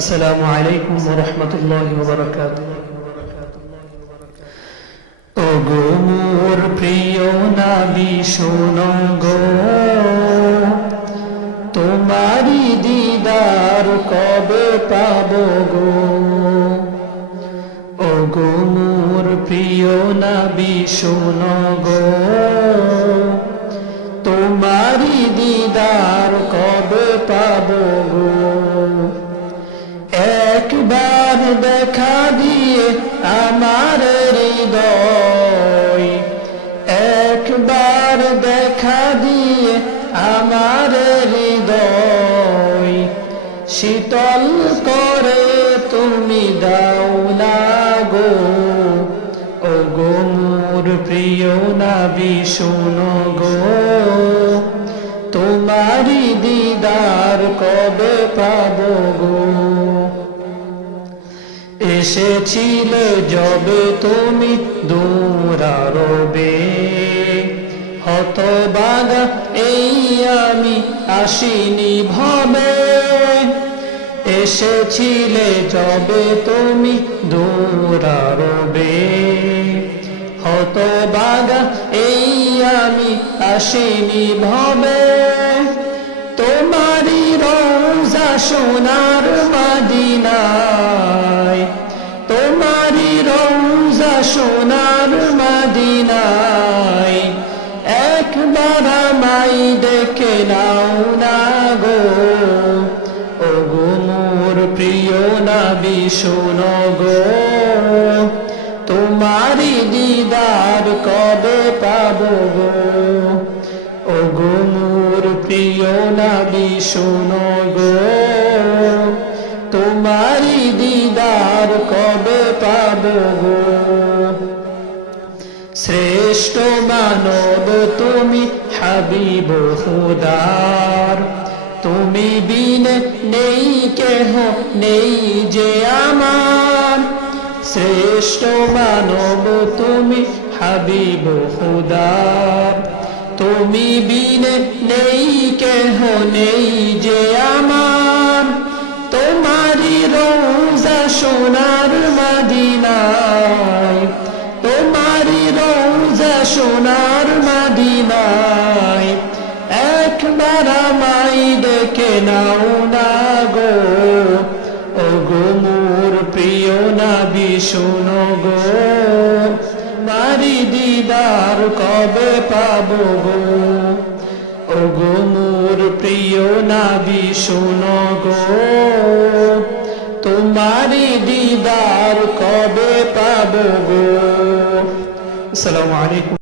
আসসালামু আলাইকুম ওয়া রাহমাতুল্লাহি ওয়া বারাকাতুহু। ও গো মোর প্রিয় নবী শোনো গো, তোমারি দিদার কবে পাবো গো। ও গো মোর প্রিয় নবী শোনো গো, তোমারি দিদার কবে পাবো গো। একবার দেখা দিয়ে আমার হৃদয়, একবার দেখা দিয়ে আমার হৃদয় শীতল করে তুমি দাও না গো। ও গো মোর প্রিয় নবী শোনো গো, তোমারি দিদার কবে পাবো গো। এসেছিলে যবে তুমি দূরারবে, হতবাগা এই আমি আসিনি ভবে। এসেছিলে যবে তুমি দূরারবে, হতবাগা এই আমি আসিনি ভবে। তোমারি রওজা সোনার মদিনায়, তোমারি রওজা সোনার মদিনায় একবার আমায় দেখে নাও না গো। ও গো মোর প্রিয় নবী শোনো গো, তোমারি দিদার কবে পাবো গো। ও গো মোর প্রিয় নবী শোনো গো, তোমারি দিদার কবে পাবো গো। শ্রেষ্ঠ মানব তুমি হাবিব খুদার, তুমি বিনে নেই কেহ নেই যে আমার। শ্রেষ্ঠ মানব তুমি হাবিব খুদার, তুমি বিনে নেই কেহ নেই যে আমার। তোমারি রওজা সোনার মদিনায়, তোমারি রওজা সোনার মদিনায় একবার আমায় দেখে নাও না গো। ও গো মোর প্রিয় নবী শোনো গো, তোমারি দিদার কবে পাবো গো। ও গো মোর প্রিয় নবী শোনো গো, তোমারি দিদার কবে পাবো গো। আসসালামু আলাইকুম।